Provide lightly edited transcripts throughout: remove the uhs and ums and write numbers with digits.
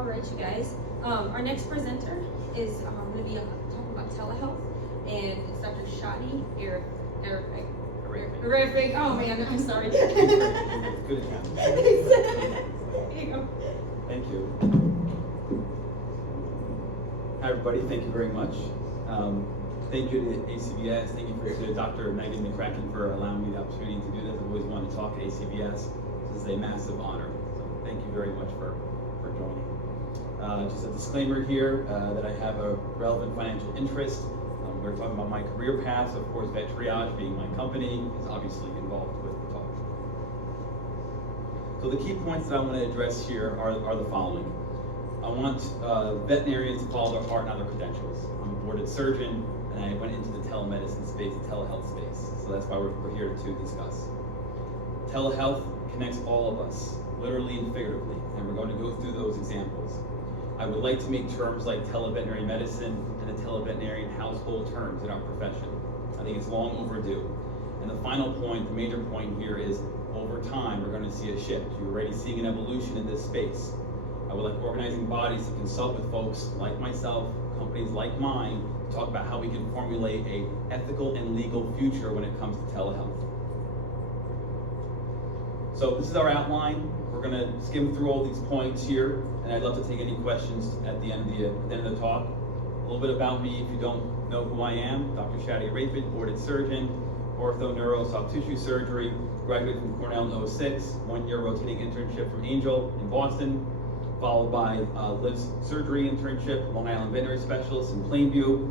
All right, you guys. Our next presenter is going to be talking about telehealth, and it's Dr. Shadi Ireifej. Oh man, I'm sorry. Good attempt. There you go. Thank you. Hi everybody, thank you very much. Thank you to ACVS, thank you to Dr. Megan McCracken for allowing me the opportunity to do this. I've always wanted to talk to ACVS. This is a massive honor. So thank you very much for joining. Just a disclaimer here that I have a relevant financial interest. We're talking about my career path. So of course, Vet Triage being my company is obviously involved with the talk. So the key points that I want to address here are the following. I want veterinarians to follow their heart, not their credentials. I'm a boarded surgeon, and I went into the telemedicine space, the telehealth space. So that's why we're here to discuss. Telehealth connects all of us, literally and figuratively, and we're going to go through those examples. I would like to make terms like televeterinary medicine and the televeterinarian household terms in our profession. I think it's long overdue. And the final point, the major point here is, over time, we're going to see a shift. You're already seeing an evolution in this space. I would like organizing bodies to consult with folks like myself, companies like mine, to talk about how we can formulate an ethical and legal future when it comes to telehealth. So this is our outline. We're going to skim through all these points here, and I'd love to take any questions at the end of the talk. A little bit about me, if you don't know who I am: Dr. Shadi Ireifej, boarded surgeon, ortho, neuro, soft tissue surgery, graduated from Cornell in 2006, 1 year rotating internship from Angel in Boston, followed by Liv's surgery internship, Long Island veterinary specialist in Plainview,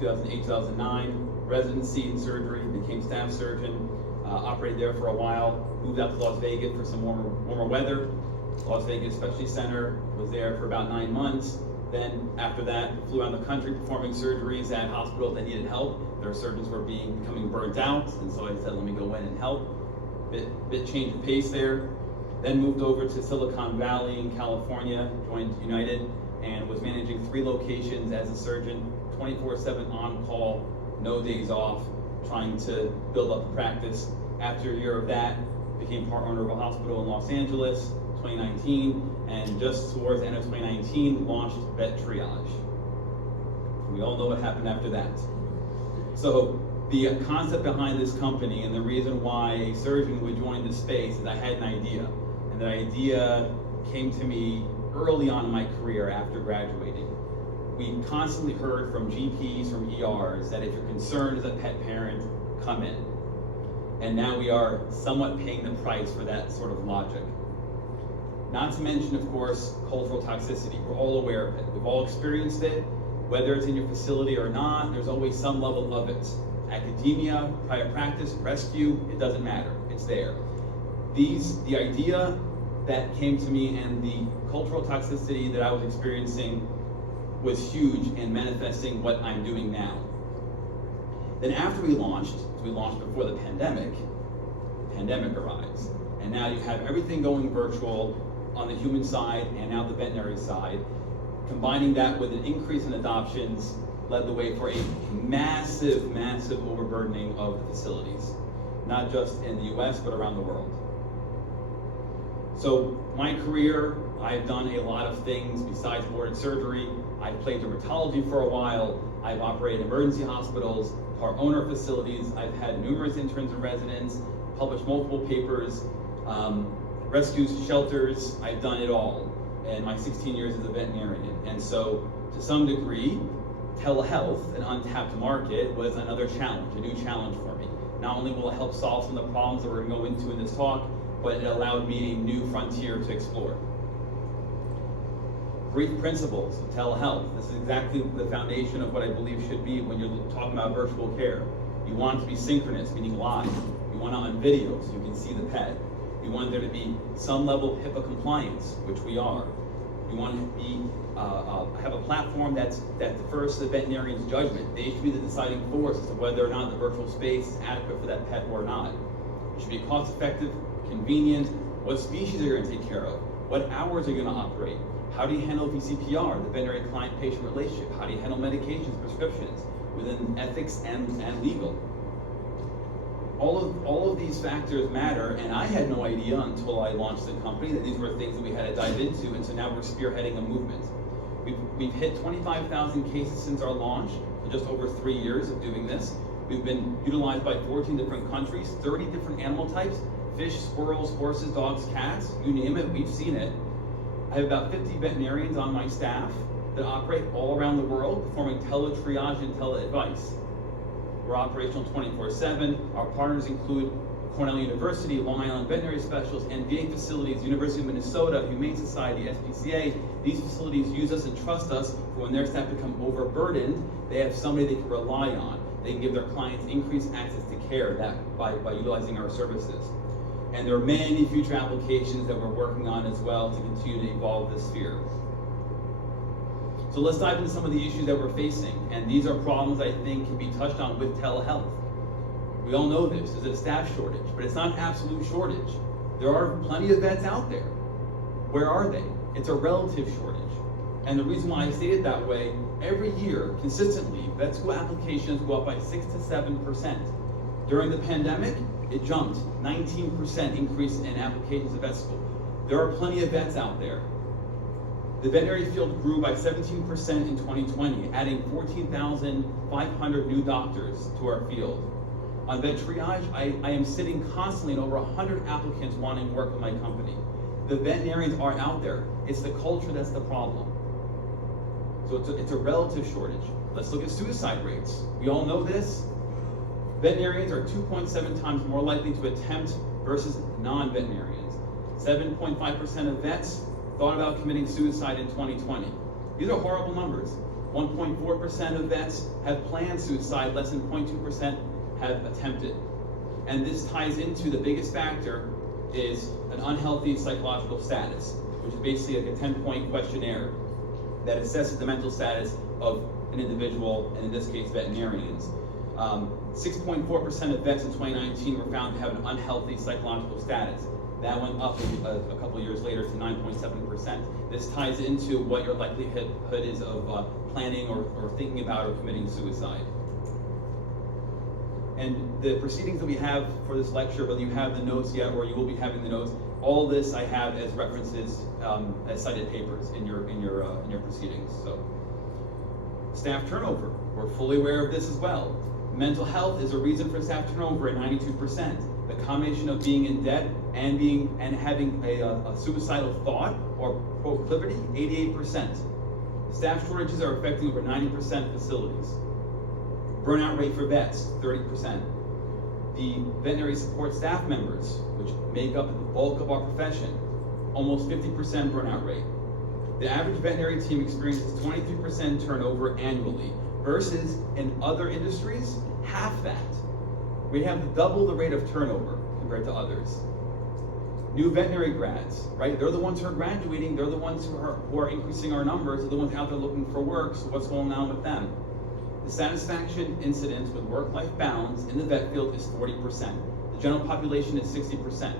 2008-2009, residency in surgery, became staff surgeon, operated there for a while, moved out to Las Vegas for some warmer weather. Las Vegas Specialty Center, was there for about 9 months. Then after that, flew around the country performing surgeries at hospitals that needed help. Their surgeons were becoming burnt out, and so I said, let me go in and help. Bit change of pace there. Then moved over to Silicon Valley in California, joined United, and was managing 3 locations as a surgeon, 24/7 on call, no days off, trying to build up the practice. After a year of that, became part owner of a hospital in Los Angeles, 2019, and just towards the end of 2019, launched Vet Triage. We all know what happened after that. So the concept behind this company and the reason why a surgeon would join this space is I had an idea. And that idea came to me early on in my career after graduating. We constantly heard from GPs, from ERs, that if you're concerned as a pet parent, come in. And now we are somewhat paying the price for that sort of logic. Not to mention, of course, cultural toxicity. We're all aware of it. We've all experienced it. Whether it's in your facility or not, there's always some level of it. Academia, private practice, rescue, it doesn't matter. It's there. The idea that came to me and the cultural toxicity that I was experiencing was huge in manifesting what I'm doing now. Then after we launched before the pandemic arrives. And now you have everything going virtual on the human side and now the veterinary side. Combining that with an increase in adoptions led the way for a massive overburdening of the facilities, not just in the US, but around the world. So my career, I've done a lot of things besides boarded surgery. I've played dermatology for a while. I've operated emergency hospitals, part owner facilities. I've had numerous interns and residents, published multiple papers, rescues, shelters. I've done it all in my 16 years as a veterinarian. And so to some degree, telehealth, an untapped market, was another challenge, a new challenge for me. Not only will it help solve some of the problems that we're going to go into in this talk, but it allowed me a new frontier to explore. Brief principles of telehealth. This is exactly the foundation of what I believe should be when you're talking about virtual care. You want it to be synchronous, meaning live. You want it on video so you can see the pet. You want there to be some level of HIPAA compliance, which we are. You want to be have a platform that defers to the veterinarian's judgment. They should be the deciding force as to whether or not the virtual space is adequate for that pet or not. It should be cost-effective, convenient. What species are you going to take care of? What hours are you going to operate? How do you handle VCPR, the veterinary client-patient relationship? How do you handle medications, prescriptions, within ethics and legal? all of these factors matter, and I had no idea until I launched the company that these were things that we had to dive into, and so now we're spearheading a movement. We've hit 25,000 cases since our launch, in just over 3 years of doing this. We've been utilized by 14 different countries, 30 different animal types, fish, squirrels, horses, dogs, cats, you name it, we've seen it. I have about 50 veterinarians on my staff that operate all around the world, performing tele-triage and tele-advice. We're operational 24/7. Our partners include Cornell University, Long Island Veterinary Specialists, and VA facilities, University of Minnesota, Humane Society, SPCA. These facilities use us and trust us for when their staff become overburdened, they have somebody they can rely on. They can give their clients increased access to care by utilizing our services. And there are many future applications that we're working on as well to continue to evolve this sphere. So let's dive into some of the issues that we're facing. And these are problems I think can be touched on with telehealth. We all know this, there's a staff shortage, but it's not an absolute shortage. There are plenty of vets out there. Where are they? It's a relative shortage. And the reason why I state it that way, every year, consistently, vet school applications go up by 6 to 7%. During the pandemic, it jumped, 19% increase in applications to vet school. There are plenty of vets out there. The veterinary field grew by 17% in 2020, adding 14,500 new doctors to our field. On vet triage, I am sitting constantly in over 100 applicants wanting to work with my company. The veterinarians are out there. It's the culture that's the problem. So it's a relative shortage. Let's look at suicide rates. We all know this. Veterinarians are 2.7 times more likely to attempt versus non-veterinarians. 7.5% of vets thought about committing suicide in 2020. These are horrible numbers. 1.4% of vets have planned suicide, less than 0.2% have attempted. And this ties into the biggest factor is an unhealthy psychological status, which is basically like a 10-point questionnaire that assesses the mental status of an individual, and in this case, veterinarians. 6.4% of vets in 2019 were found to have an unhealthy psychological status. That went up a couple years later to 9.7%. This ties into what your likelihood is of planning or thinking about or committing suicide. And the proceedings that we have for this lecture, whether you have the notes yet or you will be having the notes, all this I have as references, as cited papers in your proceedings. So, staff turnover, we're fully aware of this as well. Mental health is a reason for staff turnover at 92%. The combination of being in debt and having a suicidal thought or proclivity, 88%. Staff shortages are affecting over 90% of facilities. Burnout rate for vets, 30%. The veterinary support staff members, which make up the bulk of our profession, almost 50% burnout rate. The average veterinary team experiences 23% turnover annually, versus in other industries, half that. We have double the rate of turnover compared to others. New veterinary grads, right? They're the ones who are graduating, they're the ones who are increasing our numbers, they're the ones out there looking for work, so what's going on with them? The satisfaction incidence with work-life balance in the vet field is 40%. The general population is 60%.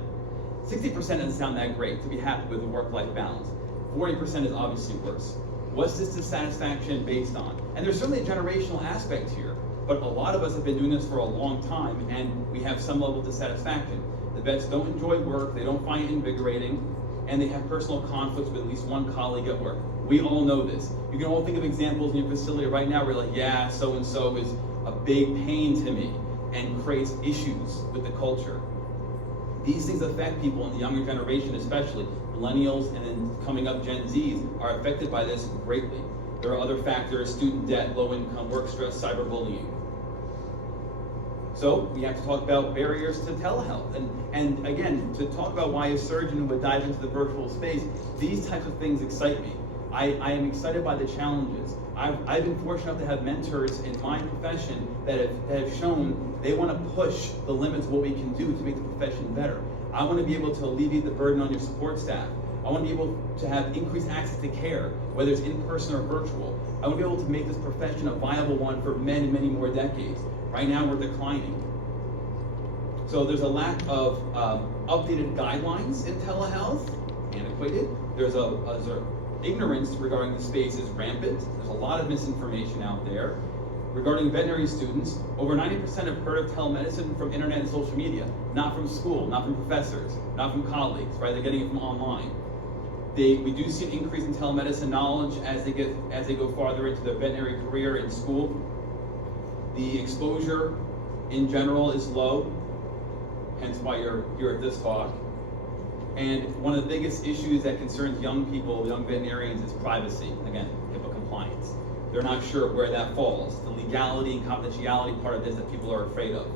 60% doesn't sound that great to be happy with the work-life balance. 40% is obviously worse. What's this dissatisfaction based on? And there's certainly a generational aspect here, but a lot of us have been doing this for a long time and we have some level of dissatisfaction. The vets don't enjoy work, they don't find it invigorating, and they have personal conflicts with at least one colleague at work. We all know this. You can all think of examples in your facility right now where you're like, yeah, so-and-so is a big pain to me and creates issues with the culture. These things affect people in the younger generation, especially millennials and then coming up Gen Zs are affected by this greatly. There are other factors, student debt, low income, work stress, cyberbullying. So we have to talk about barriers to telehealth. And again, to talk about why a surgeon would dive into the virtual space, these types of things excite me. I am excited by the challenges. I've been fortunate enough to have mentors in my profession that have shown they want to push the limits of what we can do to make the profession better. I want to be able to alleviate the burden on your support staff. I want to be able to have increased access to care, whether it's in person or virtual. I want to be able to make this profession a viable one for many, many more decades. Right now we're declining. So there's a lack of updated guidelines in telehealth, antiquated. There's ignorance regarding the space is rampant. There's a lot of misinformation out there. Regarding veterinary students, over 90% have heard of telemedicine from internet and social media, not from school, not from professors, not from colleagues, right? They're getting it from online. We do see an increase in telemedicine knowledge as they go farther into their veterinary career in school. The exposure in general is low, hence why you're here at this talk. And one of the biggest issues that concerns young people, young veterinarians, is privacy. Again, HIPAA compliance. They're not sure where that falls. The legality and confidentiality part of this that people are afraid of.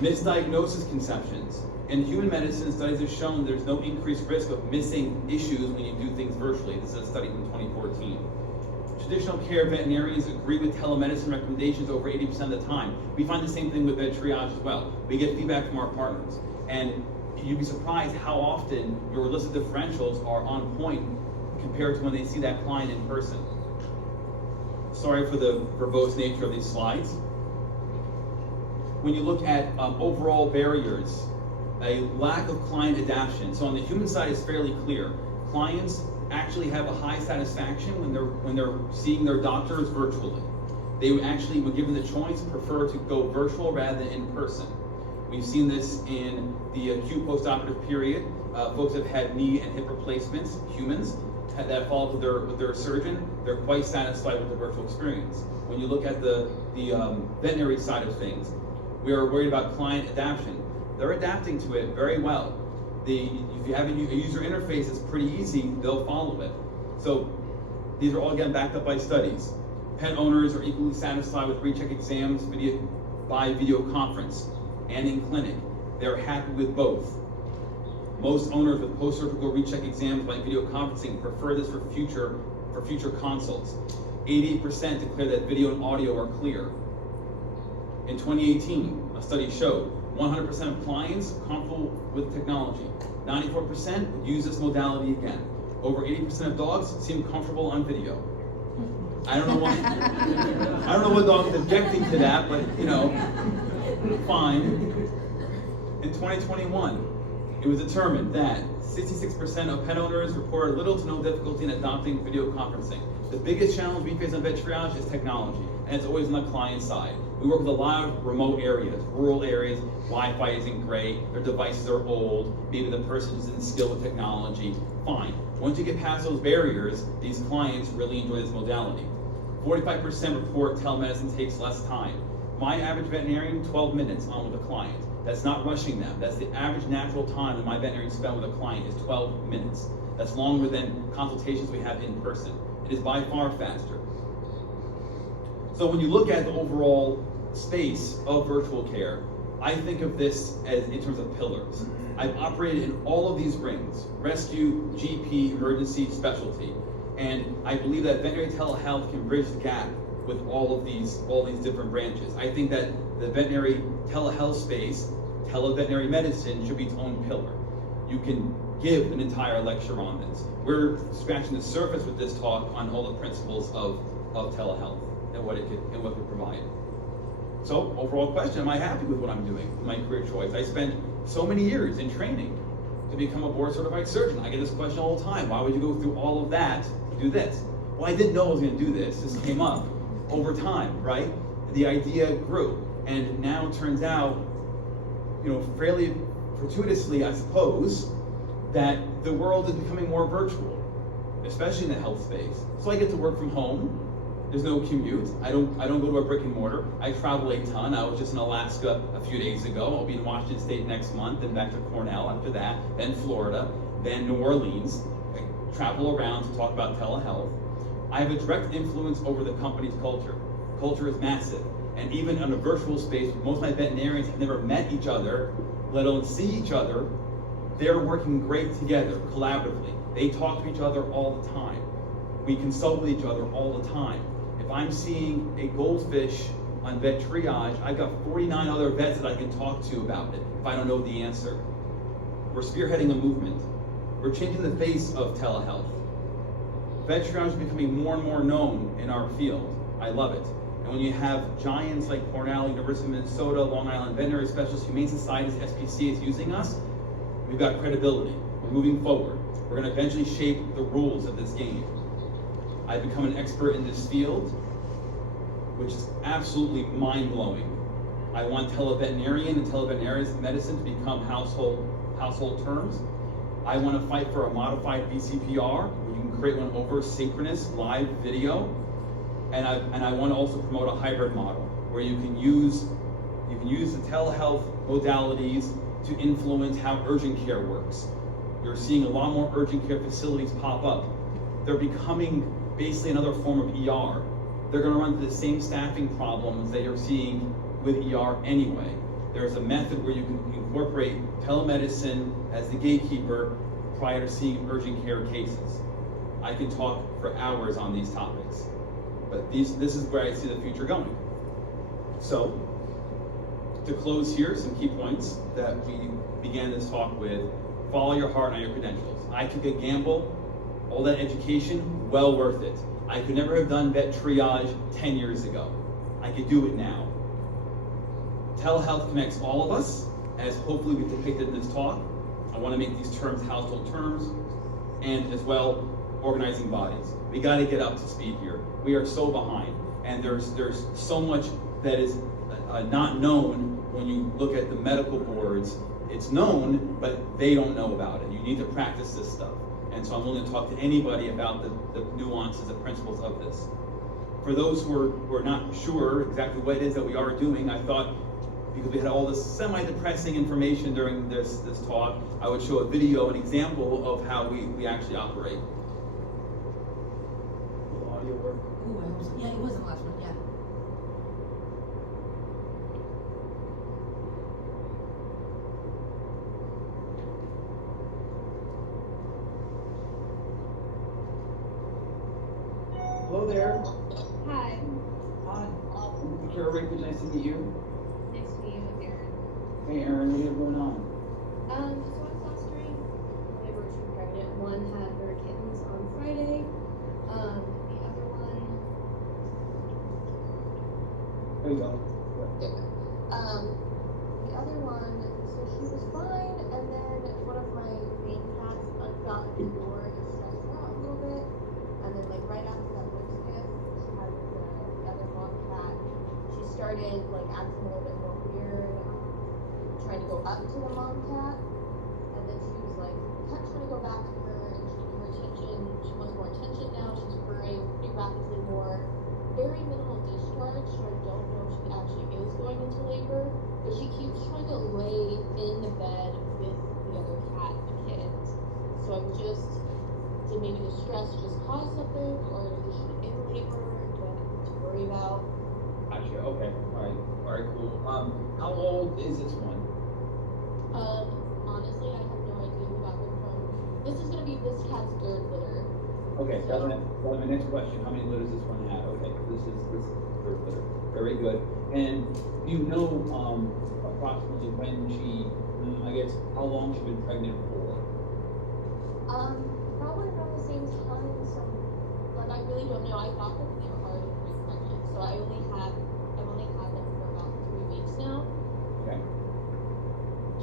Misdiagnosis conceptions. In human medicine, studies have shown there's no increased risk of missing issues when you do things virtually. This is a study from 2014. Traditional care veterinarians agree with telemedicine recommendations over 80% of the time. We find the same thing with vet triage as well. We get feedback from our partners. And you'd be surprised how often your list of differentials are on point compared to when they see that client in person. Sorry for the verbose nature of these slides. When you look at overall barriers, a lack of client adaptation. So on the human side, it's fairly clear. Clients actually have a high satisfaction when they're seeing their doctors virtually. They would actually, when given the choice, prefer to go virtual rather than in person. We've seen this in the acute postoperative period. Folks have had knee and hip replacements, humans, that followed with their surgeon. They're quite satisfied with the virtual experience. When you look at the veterinary side of things, we are worried about client adaptation. They're adapting to it very well. If you have a user interface that's pretty easy, they'll follow it. So these are all again backed up by studies. Pet owners are equally satisfied with recheck exams by video conference and in clinic. They're happy with both. Most owners with post-surgical recheck exams by video conferencing prefer this for future consults. 88% declare that video and audio are clear. In 2018, a study showed 100% of clients comfortable with technology. 94% would use this modality again. Over 80% of dogs seem comfortable on video. I don't know why. I don't know what dog is objecting to that, but fine. In 2021, it was determined that 66% of pet owners reported little to no difficulty in adopting video conferencing. The biggest challenge we face on vet triage is technology, and it's always on the client side. We work with a lot of remote areas, rural areas. Wi-Fi isn't great, their devices are old, maybe the person isn't skilled with technology. Fine. Once you get past those barriers, these clients really enjoy this modality. 45% report telemedicine takes less time. My average veterinarian, 12 minutes on with a client. That's not rushing them. That's the average natural time that my veterinarian spends with a client is 12 minutes. That's longer than consultations we have in person. It is by far faster. So when you look at the overall space of virtual care, I think of this as in terms of pillars. I've operated in all of these rings: rescue, GP, emergency, specialty. And I believe that veterinary telehealth can bridge the gap with all these different branches. I think that the veterinary telehealth space, televeterinary medicine, should be its own pillar. You can give an entire lecture on this. We're scratching the surface with this talk on all the principles of telehealth and what it could provide. So, overall question, am I happy with what I'm doing, with my career choice? I spent so many years in training to become a board certified surgeon. I get this question all the time. Why would you go through all of that to do this? Well, I didn't know I was gonna do this. This came up over time, right? The idea grew. And now it turns out, fairly fortuitously, I suppose, that the world is becoming more virtual, especially in the health space. So I get to work from home. There's no commute. I don't go to a brick and mortar. I travel a ton. I was just in Alaska a few days ago. I'll be in Washington State next month, then back to Cornell after that, then Florida, then New Orleans. I travel around to talk about telehealth. I have a direct influence over the company's culture. Culture is massive. And even in a virtual space, most of my veterinarians have never met each other, let alone see each other. They're working great together, collaboratively. They talk to each other all the time. We consult with each other all the time. If I'm seeing a goldfish on vet triage, I've got 49 other vets that I can talk to about it if I don't know the answer. We're spearheading a movement. We're changing the face of telehealth. Vet triage is becoming more and more known in our field. I love it. And when you have giants like Cornell, University of Minnesota, Long Island Veterinary Specialists, Humane Societies, SPCAs using us, we've got credibility. We're moving forward. We're going to eventually shape the rules of this game. I've become an expert in this field. which is absolutely mind-blowing. I want televeterinarian and televeterinary medicine to become household terms. I want to fight for a modified VCPR, where you can create one over synchronous live video. And I want to also promote a hybrid model, where you can use the telehealth modalities to influence how urgent care works. You're seeing a lot more urgent care facilities pop up. They're becoming basically another form of ER. They're going to run into the same staffing problems that you're seeing with ER anyway. There's a method where you can incorporate telemedicine as the gatekeeper prior to seeing urgent care cases. I can talk for hours on these topics, but this is where I see the future going. So, to close here, some key points that we began this talk with: follow your heart, not your credentials. I took a gamble, all that education, well worth it. I could never have done vet triage 10 years ago. I could do it now. Telehealth connects all of us, as hopefully we've depicted in this talk. I want to make these terms household terms, and as well, organizing bodies. We got to get up to speed here. We are so behind, and there's so much that is not known when you look at the medical boards. It's known, but they don't know about it. You need to practice this stuff. And so I'm willing to talk to anybody about the nuances, the principles of this. For those who are not sure exactly what it is that we are doing, I thought, because we had all this semi-depressing information during this talk, I would show a video, an example of how we actually operate. Will audio work? Ooh, I hope so. Yeah, it was the last one, yeah. Hello there. Hi. Hi. Shadi Ireifej, nice to meet you. Nice to meet you, Aaron. Hey Aaron, what do you have going on? So I'm fostering. My were two pregnant. One had her kittens on Friday. The other one. There you go. The other one. So she was fine, and then one of my main cats got indoor and stressed her out a little bit. And then, like right after that birth skiff, she had the other mom cat. She started like acting a little bit more weird, trying to go up to the mom cat, and then she was like kept trying to go back to her, and her attention. She wants more attention now. She's purring pretty rapidly more. Very minimal discharge, so I don't know if she actually is going into labor, but she keeps trying to lay in the bed with the other cat, the kittens. So I'm just, did maybe the stress just cause something, or is she in labor? Do I have to worry about? Gotcha, okay, alright, cool. How old is this one? Honestly, I have no idea who got them from. This is gonna be this cat's third litter. Okay, that was my next question. How many litters this one had? Okay, this is the third litter. Very good. And do you know approximately when she, I guess, how long she's been pregnant for? Probably around the same time. So, like, I really don't know. I thought that they were already pretty pregnant. So I've only had them for about 3 weeks now. Okay.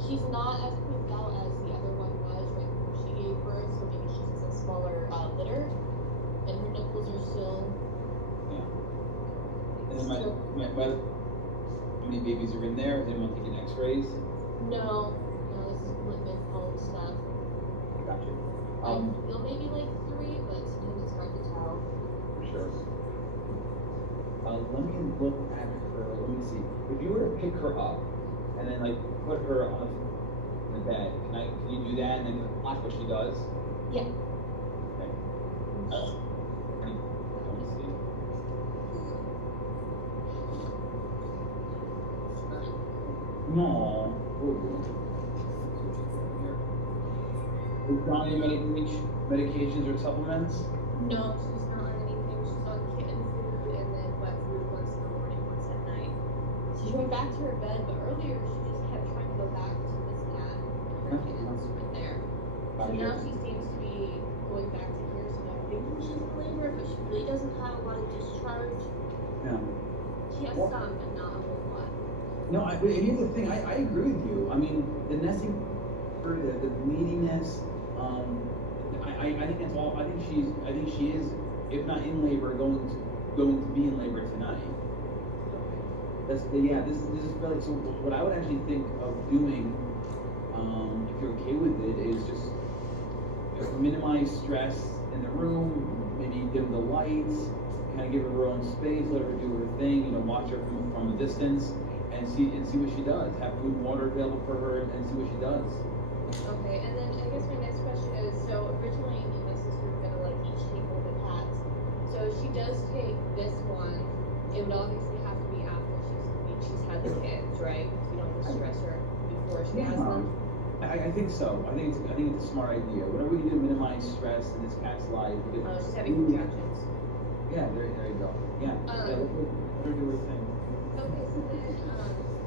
She's not as pooped out as the other one was right before she gave birth, so maybe she's a smaller litter, and her nipples are still. Yeah. And then how many babies are in there? Is anyone taking x-rays? No, this is liquid home stuff. Gotcha. I feel maybe like 3, but sometimes it's hard to tell. For sure. Let me look at her. Let me see. If you were to pick her up and then like put her on the bed, can you do that and then watch what she does? Yeah. Okay. Let me see. No. Is not any medications or supplements? No, she's not on anything. She's on kitten food and then wet food once in the morning, once at night. She's going back to her bed, but earlier she just kept trying to go back to this cat and her kittens right there. So now she seems to be going back to here, so I'm thinking she's in labor, but she really doesn't have a lot of discharge. No. She has some, but not a whole lot. No, but here's the thing. I agree with you. I mean, the nesting, the bleediness. I think that's all. I think she is, if not in labor, going to be in labor tonight. Yeah, this is really, so what I would actually think of doing, if you're okay with it, is just minimize stress in the room, maybe dim the lights, kind of give her own space, let her do her thing, watch her from a distance, and see what she does. Have food and water available for her, and see what she does. Okay, and then I guess my next question is, so originally me and my sister were gonna like each take one of the cats. So if she does take this one, it would obviously have to be after she's had the kids, right? Because you don't want to stress her before she has them. I think so. I think it's a smart idea. Whatever you do to minimize stress in this cat's life. Because She's having contractions. Yeah, there you go. Yeah. Let her do her thing. Okay, so then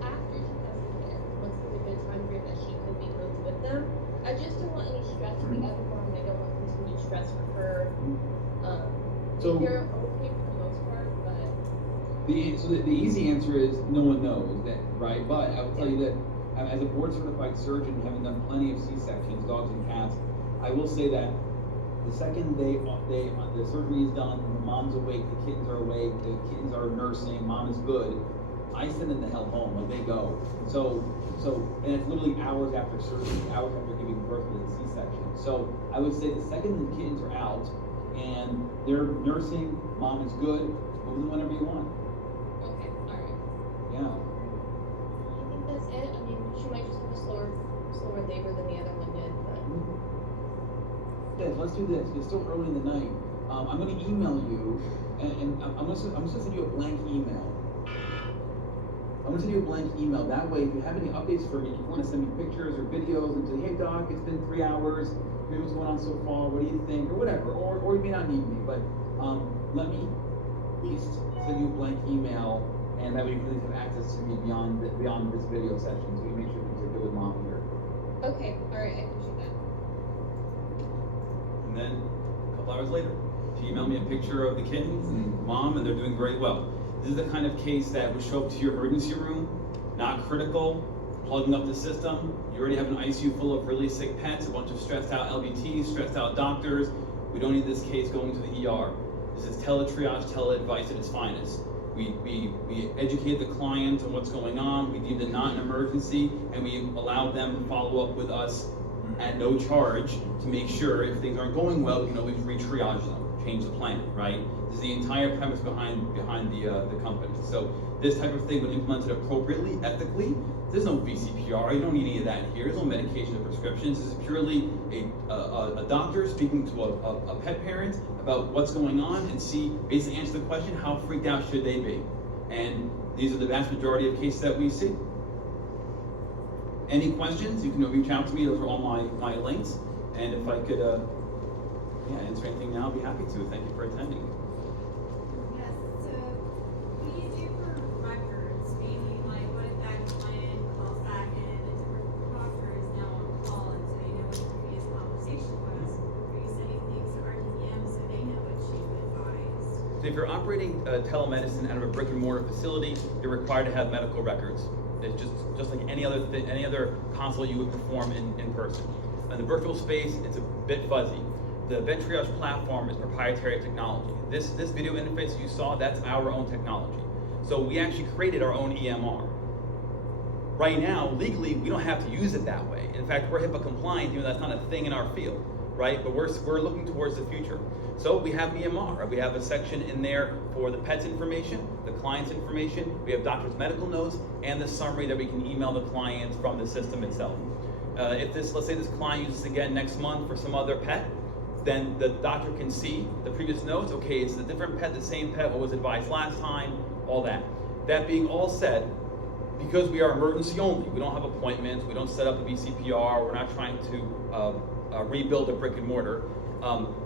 after she has the kids, what's a good time frame that she could be moved with them? I just don't want any stress for the other one, and I don't want continued stress for her. So they're okay for the most part, but the easy answer is no one knows that, right? But I will tell you that as a board certified surgeon, having done plenty of C-sections, dogs and cats, I will say that the second the surgery is done, the mom's awake, the kittens are awake, the kittens are nursing, mom is good, I send them the hell home, like they go. So, and it's literally hours after surgery, hours after giving birth to the C-section. So I would say the second the kittens are out and they're nursing, mom is good, move them whenever you want. okay, alright. Yeah. I think that's it. I mean, she might just have a slower labor than the other one did, but Guys, let's do this. It's still early in the night. I'm going to email you, and I'm going to send you a blank email. I'm going to send you a blank email. That way, if you have any updates for me, if you want to send me pictures or videos and say, hey, doc, it's been 3 hours. Here's what's going on so far. What do you think? Or whatever. Or you may not need me, but let me at least send you a blank email, and that way you can at least have access to me beyond this video session, so we make sure things are good with mom here. okay, alright, I appreciate that. And then a couple hours later, she emailed me a picture of the kittens and mom, and they're doing very well. This is the kind of case that would show up to your emergency room, not critical, plugging up the system. You already have an ICU full of really sick pets, a bunch of stressed out LBTs, stressed out doctors. We don't need this case going to the ER. This is teletriage, teleadvice at its finest. We educate the client on what's going on, we deem it not an emergency, and we allow them to follow up with us at no charge to make sure if things aren't going well, we can always re-triage them, change the plan, right? This is the entire premise behind the company. So this type of thing, when implemented appropriately, ethically, there's no VCPR, you don't need any of that here, there's no medication or prescriptions. This is purely a doctor speaking to a pet parent about what's going on and basically answer the question, how freaked out should they be? And these are the vast majority of cases that we see. Any questions, you can reach out to me, those are all my links. And if I could answer anything now, I'd be happy to. Thank you for attending. Yes, so what do you do for records? Maybe like what if that client calls back and a different doctor is now on call and so you know what the previous conversation was? Are you sending things to RTM so they know what she advised? So if you're operating telemedicine out of a brick and mortar facility, you're required to have medical records. It's just like any other consult you would perform in person. In the virtual space, it's a bit fuzzy. The vet triage platform is proprietary technology. This video interface you saw, that's our own technology. So we actually created our own EMR. Right now, legally, we don't have to use it that way. In fact, we're HIPAA compliant, even though that's not a thing in our field, right? But we're looking towards the future. So we have EMR, right? We have a section in there for the pet's information, the client's information, we have doctor's medical notes, and the summary that we can email the client from the system itself. Let's say this client uses this again next month for some other pet, then the doctor can see the previous notes. Okay, it's a different pet, the same pet, what was advised last time, all that. That being all said, because we are emergency only, we don't have appointments, we don't set up a VCPR, we're not trying to rebuild a brick and mortar.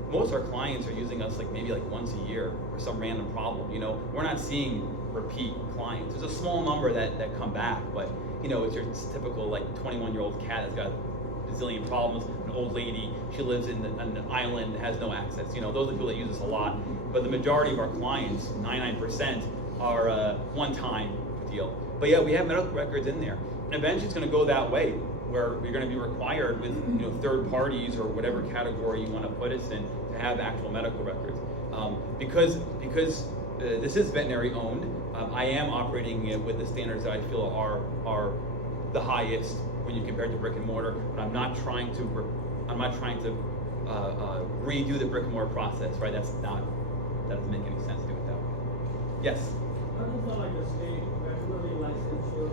Most of our clients are using us maybe once a year for some random problem. We're not seeing repeat clients. There's a small number that come back, but it's your typical 21-year-old cat that's got a bazillion problems, an old lady, she lives in an island, has no access. Those are the people that use us a lot. But the majority of our clients, 99%, are one-time deal. But yeah, we have medical records in there. And eventually it's gonna go that way, where you're going to be required with third parties or whatever category you want to put us in to have actual medical records. Because this is veterinary owned, I am operating it with the standards that I feel are the highest when you compare it to brick and mortar, but I'm not trying to redo the brick and mortar process, right? That doesn't make any sense to do it that way. Yes? How does like a state regularly license your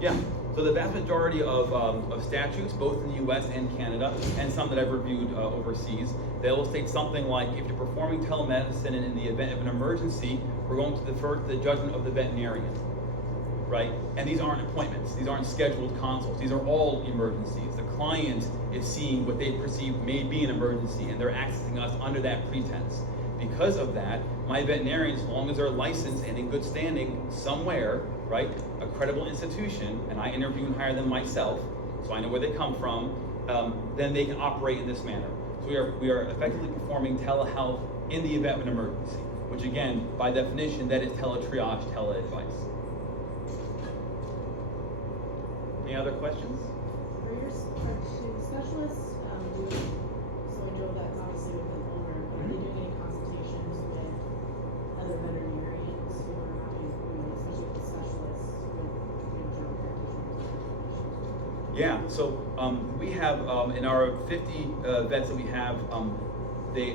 Yeah, so the vast majority of statutes, both in the US and Canada, and some that I've reviewed overseas, they will state something like, if you're performing telemedicine and in the event of an emergency, we're going to defer to the judgment of the veterinarian, right? And these aren't appointments, these aren't scheduled consults, these are all emergencies. The client is seeing what they perceive may be an emergency, and they're accessing us under that pretense. Because of that, my veterinarians, as long as they're licensed and in good standing somewhere, right, a credible institution, and I interview and hire them myself, so I know where they come from, then they can operate in this manner. So we are effectively performing telehealth in the event of an emergency, which again, by definition, that is teletriage, teleadvice. Any other questions? Are your specialists doing, so I know that's obviously with the owner, but are they doing any consultations with other veterinarians who are having, especially with the specialists, with general practitioners? Yeah, so we have in our 50 vets that we have,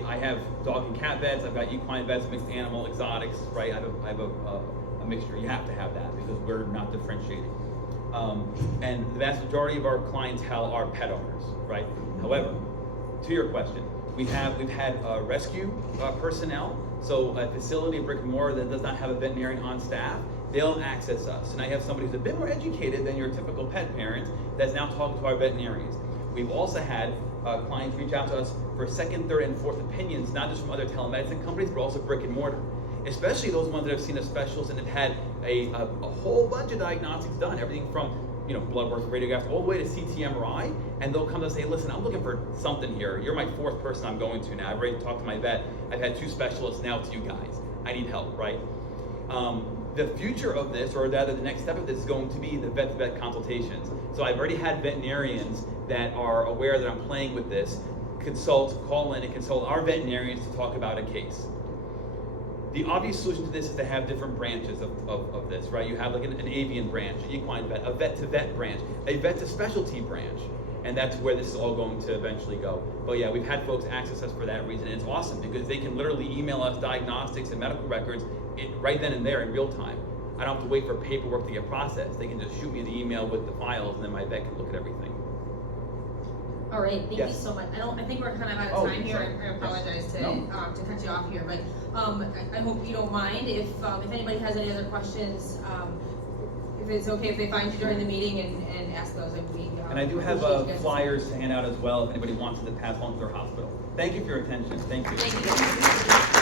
I have dog and cat vets, I've got equine vets, mixed animal, exotics, right? I have a mixture. You have to have that because we're not differentiating. And the vast majority of our clientele are pet owners, right? However, to your question, we've had rescue personnel. So a facility, a brick and mortar that does not have a veterinarian on staff, they'll access us. And I have somebody who's a bit more educated than your typical pet parent that's now talking to our veterinarians. We've also had clients reach out to us for second, third, and fourth opinions, not just from other telemedicine companies, but also brick and mortar. Especially those ones that have seen a specialist and have had a whole bunch of diagnostics done, everything from blood work, radiographs, all the way to CT MRI, and they'll come to us and say, listen, I'm looking for something here. You're my fourth person I'm going to now. I've already talked to my vet. I've had 2 specialists, now it's you guys. I need help, right? The future of this, or rather the next step of this, is going to be the vet-to-vet consultations. So I've already had veterinarians that are aware that I'm playing with this call in and consult our veterinarians to talk about a case. The obvious solution to this is to have different branches of this, right? You have like an avian branch, an equine vet, a vet-to-vet branch, a vet-to-specialty branch, and that's where this is all going to eventually go. But yeah, we've had folks access us for that reason, and it's awesome because they can literally email us diagnostics and medical records right then and there in real time. I don't have to wait for paperwork to get processed. They can just shoot me the email with the files, and then my vet can look at everything. All right, thank Yes. you so much. I think we're kind of out of time here. sorry. I apologize Yes. to No. to cut you off here, but I hope you don't mind if anybody has any other questions. If it's okay if they find you during the meeting and ask those, And I do have appreciate you guys. flyers to hand out as well if anybody wants to pass on to their hospital. Thank you for your attention. Thank you. Thank you.